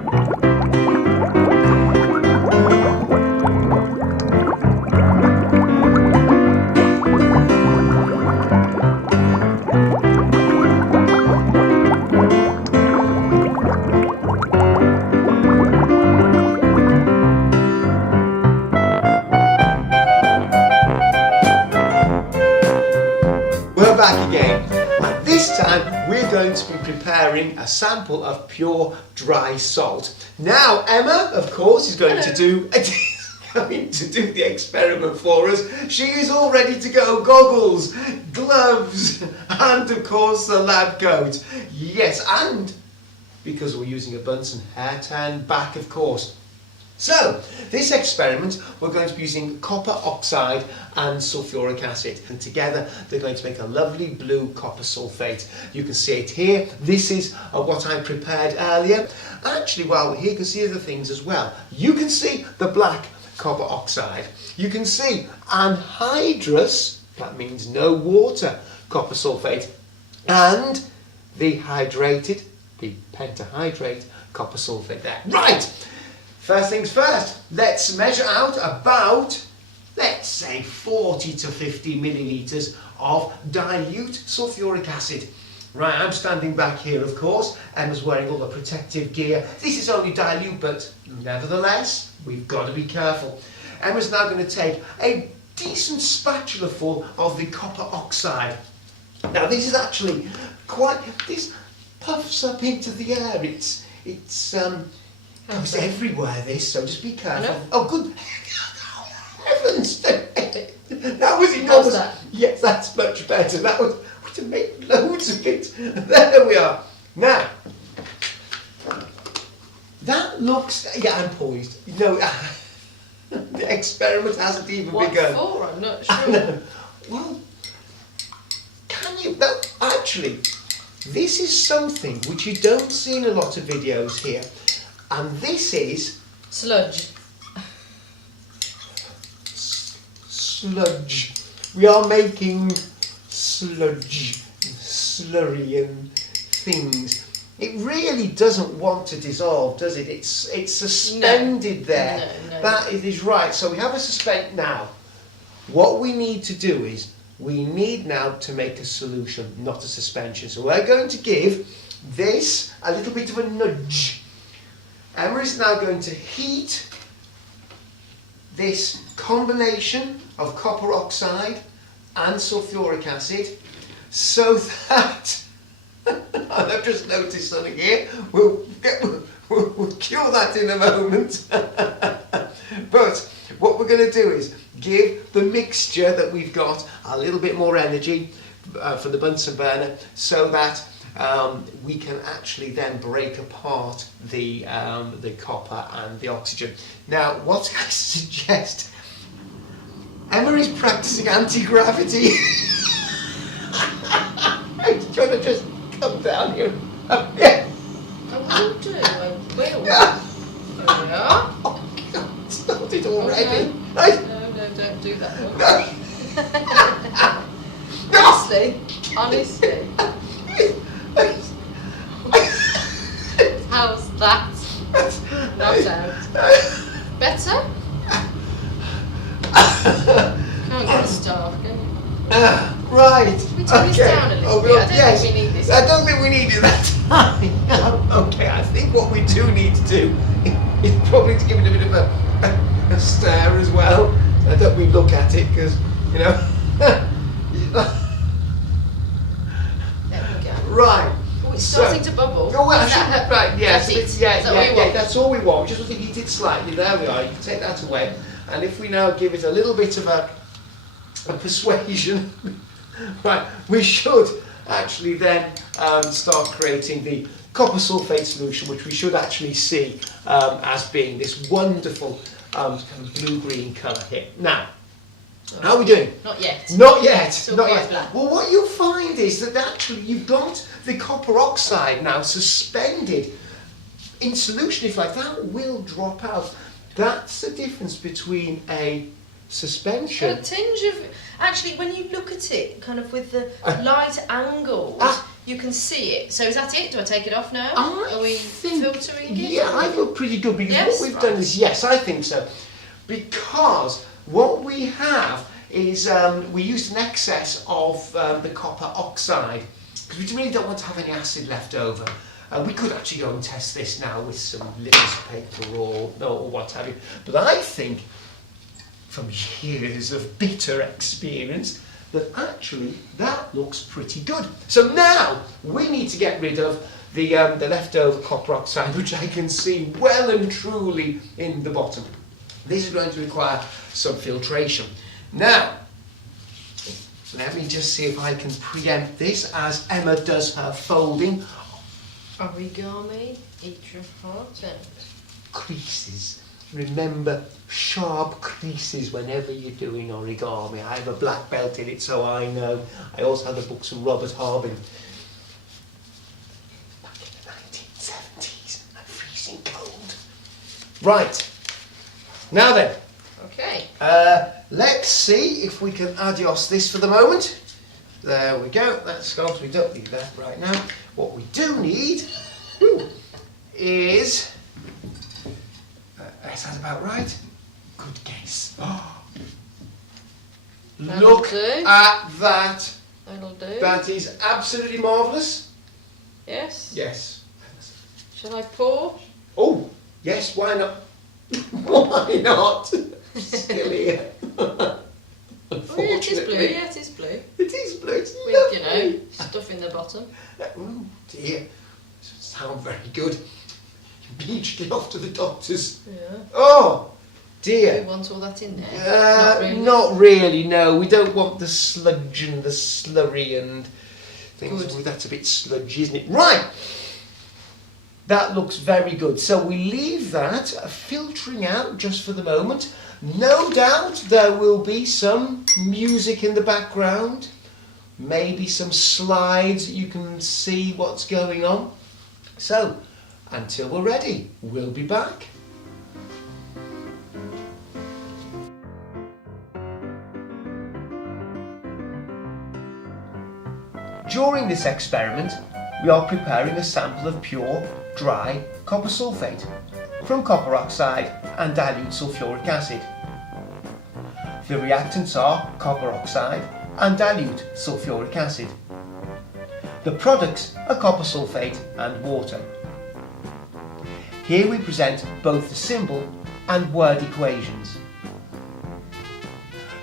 We're back again, and this time we're going to be preparing a sample of pure dry salt. Now Emma, of course, is going to do the experiment for us. She is all ready to go. Goggles, gloves, and of course the lab coat. Yes, and because we're using a Bunsen hair turn back, of course. So, this experiment, we're going to be using copper oxide and sulfuric acid. And together, they're going to make a lovely blue copper sulfate. You can see it here. This is what I prepared earlier. Actually, while we're here, you can see other things as well. You can see the black copper oxide. You can see anhydrous, that means no water, copper sulfate. And the hydrated, the pentahydrate copper sulfate there. Right! First things first, let's measure out about, let's say 40 to 50 millilitres of dilute sulfuric acid. Right, I'm standing back here, of course. Emma's wearing all the protective gear. This is only dilute, but nevertheless, we've got to be careful. Emma's now going to take a decent spatula full of the copper oxide. Now, this is actually this puffs up into the air. It's comes everywhere, this, so just be careful. Oh, good heavens! That was enormous. That? Yes, that's much better. That was, we had to make loads of it. There we are. Now, that looks, yeah, I'm poised. No, the experiment hasn't even begun. What for? I'm not sure. Well, can you, actually, this is something which you don't see in a lot of videos here. And this is sludge. Sludge. We are making sludge, slurry and things. It really doesn't want to dissolve, does it? It's suspended there. No. That is right. So we have a suspend now. What we need to do is we need now to make a solution, not a suspension. So we're going to give this a little bit of a nudge. Emma is now going to heat this combination of copper oxide and sulfuric acid so that, and I've just noticed something here, we'll cure that in a moment. But what we're going to do is give the mixture that we've got a little bit more energy for the Bunsen burner so that we can actually then break apart the copper and the oxygen. Now, what I suggest, Emma is practicing anti-gravity. I'm trying to just come down here. Yeah. I will do. I will. There we are. Oh, God, it started already. No, don't do that. No. Honestly. How's that? Not out. Better? Can't get starved, can you? Right. Should we turn this down a little bit? I don't think we need this. I don't think we need it that time. Okay, I think what we do need to do is probably to give it a bit of a stir as well. I don't we look at it because, you know. There we go. Right. Oh, it's starting to bubble. Oh, well, right, yes. Yeah, that's all we want. We just want to heat it slightly. There we are. You can take that away. And if we now give it a little bit of a persuasion, right, we should actually then start creating the copper sulfate solution, which we should actually see as being this wonderful kind of blue-green colour here. Now, how are we doing? Not yet. Not yet. Still Not quite yet. black. Well, what you'll find is that actually you've got the copper oxide now suspended in solution, if like that will drop out. That's the difference between a suspension. A tinge of, actually, when you look at it, kind of with the light angles, you can see it. So is that it? Do I take it off now? Are we filtering it? Yeah, I feel pretty good because Yes? what we've done is, yes, I think so. Because what we have is we used an excess of the copper oxide because we really don't want to have any acid left over. We could actually go and test this now with some litmus paper or what have you. But I think, from years of bitter experience, that actually that looks pretty good. So now we need to get rid of the leftover copper oxide, which I can see well and truly in the bottom. This is going to require some filtration. Now, let me just see if I can preempt this as Emma does her folding. Origami, important. Creases. Remember, sharp creases whenever you're doing origami. I have a black belt in it, so I know. I also have the books from Robert Harbin. Back in the 1970s, and freezing cold. Right. Now then. Okay. Let's see if we can adios this for the moment. There we go. That's gone. We don't need that right now. What we do need is... is that about right? Good guess. Oh. Look at that. That'll do. That is absolutely marvellous. Yes? Yes. Shall I pour? Oh, yes, why not? Why not? Still here. Oh, yeah, it is blue. Yeah, it is blue. It is blue. It's With, lovely. stuff in the bottom. Oh dear. Doesn't sound very good. Immediately off to the doctors. Yeah. Oh Do we dear. want all that in there? Not really, no. We don't want the sludge and the slurry and things. Good. Oh, that's a bit sludgy, isn't it? Right. That looks very good. So we leave that filtering out just for the moment. No doubt there will be some music in the background. Maybe some slides that you can see what's going on. So, until we're ready, we'll be back. During this experiment, we are preparing a sample of pure, dry copper sulfate from copper oxide and dilute sulfuric acid. The reactants are copper oxide and dilute sulfuric acid. The products are copper sulfate and water. Here we present both the symbol and word equations.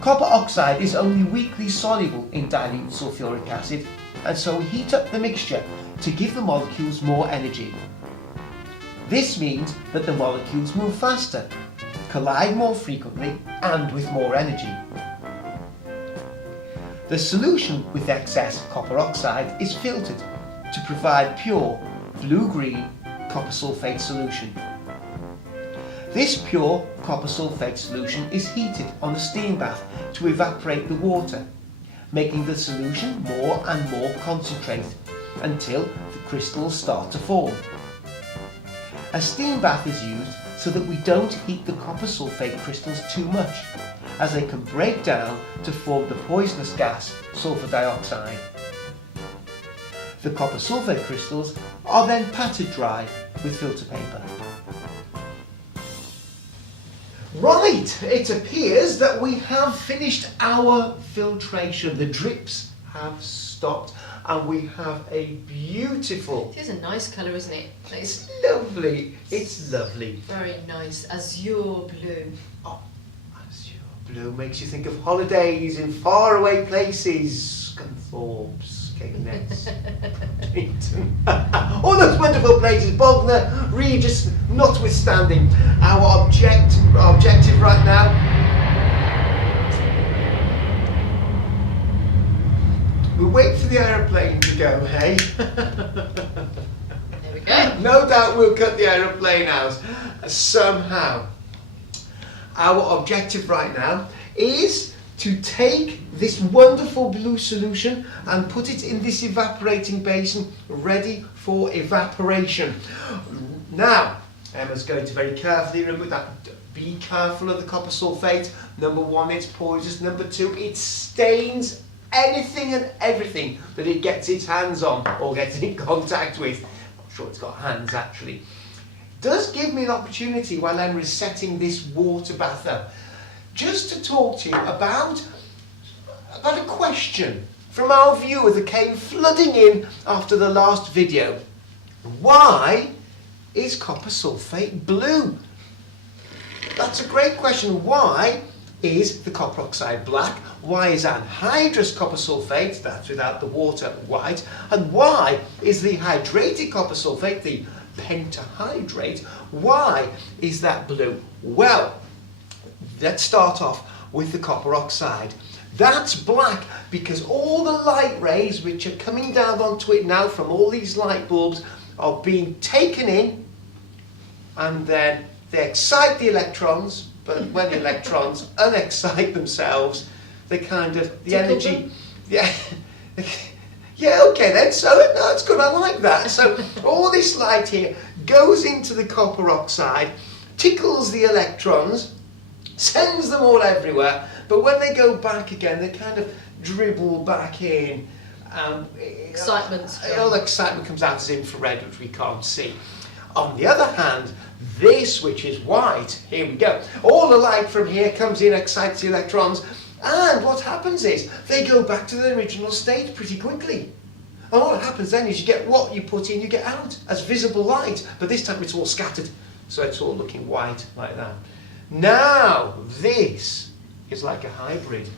Copper oxide is only weakly soluble in dilute sulfuric acid, and so we heat up the mixture to give the molecules more energy. This means that the molecules move faster, collide more frequently and with more energy. The solution with excess copper oxide is filtered to provide pure blue-green copper sulfate solution. This pure copper sulfate solution is heated on a steam bath to evaporate the water, making the solution more and more concentrated until the crystals start to form. A steam bath is used so that we don't heat the copper sulfate crystals too much, as they can break down to form the poisonous gas sulfur dioxide. The copper sulfate crystals are then patted dry with filter paper. Right, it appears that we have finished our filtration. The drips have stopped and we have a beautiful... It is a nice colour, isn't it? It's lovely, it's lovely. Very nice, azure blue. Oh, azure blue makes you think of holidays in faraway places. Scunthorpe's, Cakenets, Drayton. All those wonderful places, Bognor, Regis, notwithstanding. Our objective right now, we wait for the aeroplane to go, hey? There we go. No doubt we'll cut the aeroplane out somehow. Our objective right now is to take this wonderful blue solution and put it in this evaporating basin ready for evaporation. Now, Emma's going to very carefully remove that. Be careful of the copper sulfate. Number one, it's poisonous. Number two, it stains anything and everything that it gets its hands on or gets in contact with. I'm sure it's got hands actually. Does give me an opportunity while Emma is setting this water bath up, just to talk to you about a question from our viewer that came flooding in after the last video. Why is copper sulfate blue? That's a great question. Why is the copper oxide black? Why is anhydrous copper sulfate, that's without the water, white? And why is the hydrated copper sulfate, the pentahydrate, why is that blue? Well, let's start off with the copper oxide. That's black because all the light rays which are coming down onto it now from all these light bulbs are being taken in, and then they excite the electrons, but when the electrons unexcite themselves, they kind of, the energy, yeah, okay then, so that's good, I like that. So all this light here goes into the copper oxide, tickles the electrons, sends them all everywhere, but when they go back again, they kind of dribble back in. All the excitement comes out as infrared, which we can't see. On the other hand, this, which is white, here we go, all the light from here comes in, excites the electrons, and what happens is they go back to their original state pretty quickly. And what happens then is you get what you put in, you get out as visible light, but this time it's all scattered, so it's all looking white like that. Now, this is like a hybrid.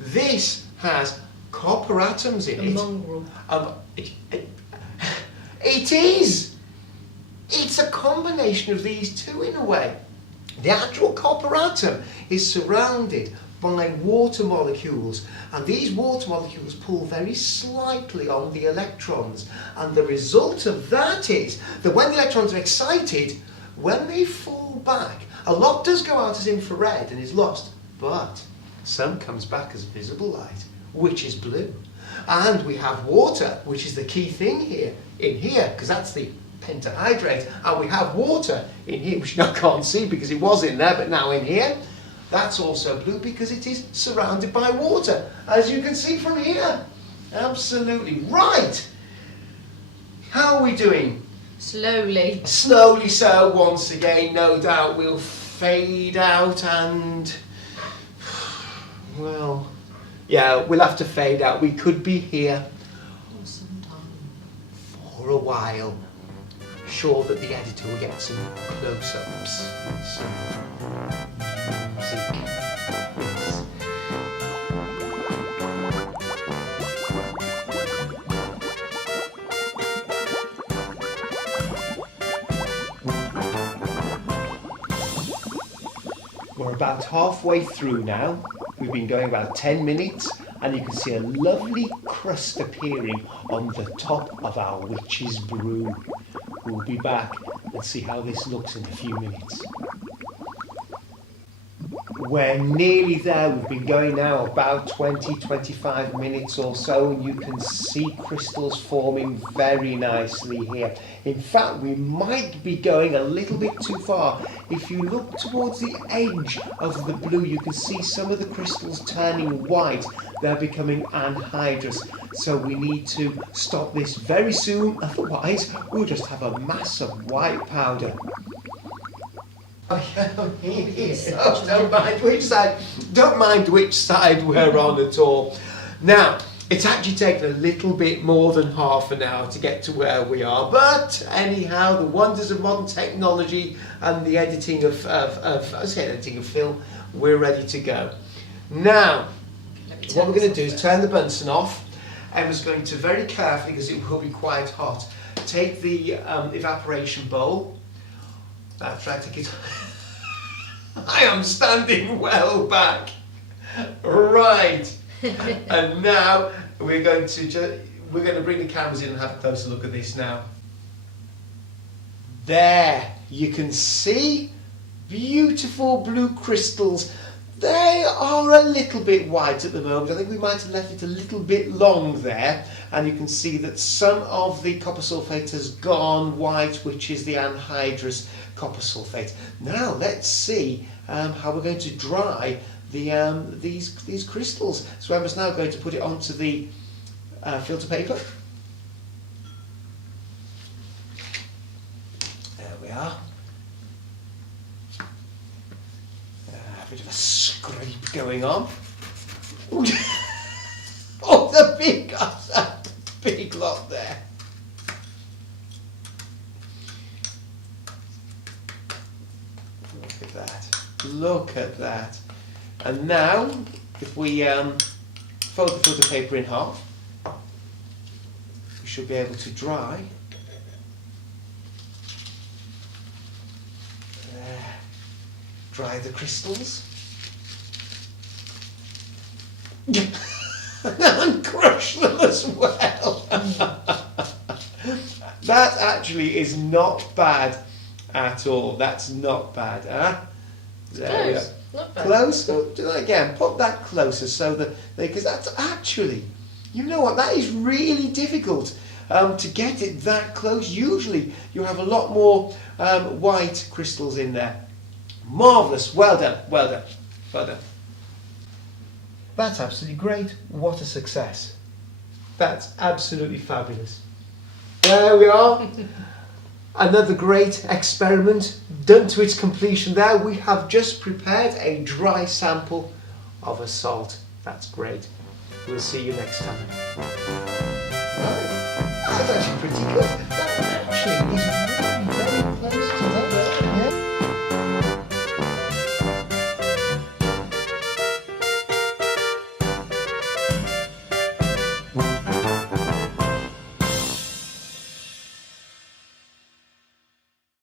This has copper atoms in it. A mongrel. It is. It's a combination of these two in a way. The actual copper atom is surrounded by water molecules, and these water molecules pull very slightly on the electrons, and the result of that is that when the electrons are excited, when they fall back, a lot does go out as infrared and is lost, but some comes back as visible light, which is blue. And we have water, which is the key thing here, in here, because that's the pentahydrate, and we have water in here, which I can't see because it was in there, but now in here, that's also blue because it is surrounded by water, as you can see from here. Absolutely right. How are we doing? Slowly. Slowly so, once again, no doubt we'll fade out and, well, yeah, we'll have to fade out. We could be here for a while. Sure that the editor will get some close-ups, some music. Yes. We're about halfway through now. We've been going about 10 minutes, and you can see a lovely crust appearing on the top of our witch's brew. We'll be back and see how this looks in a few minutes. We're nearly there. We've been going now about 20-25 minutes or so, and you can see crystals forming very nicely here. In fact, we might be going a little bit too far. If you look towards the edge of the blue, you can see some of the crystals turning white. They're becoming anhydrous. So we need to stop this very soon, otherwise we'll just have a mass of white powder. Oh, don't mind which side we're on at all. Now, it's actually taken a little bit more than half an hour to get to where we are, but anyhow, the wonders of modern technology and the editing of film, we're ready to go. Now, what we're going to do is turn the Bunsen off. Emma's going to very carefully, because it will be quite hot, take the evaporation bowl. That's right, take it. I am standing well back. Right. And now we're going to bring the cameras in and have a closer look at this now. There, you can see beautiful blue crystals. They are a little bit white at the moment. I think we might have left it a little bit long there. And you can see that some of the copper sulfate has gone white, which is the anhydrous copper sulfate. Now let's see how we're going to dry these crystals. So Emma's now going to put it onto the filter paper. There we are. A bit of a scrape going on. Oh, the big lot there. Look at that. Look at that. And now, if we fold the filter paper in half, we should be able to dry. Dry the crystals. And crush them as well. That actually is not bad at all. That's not bad, huh? There we go. Not bad. Close. Do that again. Put that closer so that because that's actually, you know what? That is really difficult to get it that close. Usually you have a lot more white crystals in there. Marvellous. Well done. Well done. Well done. That's absolutely great. What a success. That's absolutely fabulous. There we are. Another great experiment done to its completion there. We have just prepared a dry sample of a salt. That's great. We'll see you next time. Right. That's actually pretty good. That actually is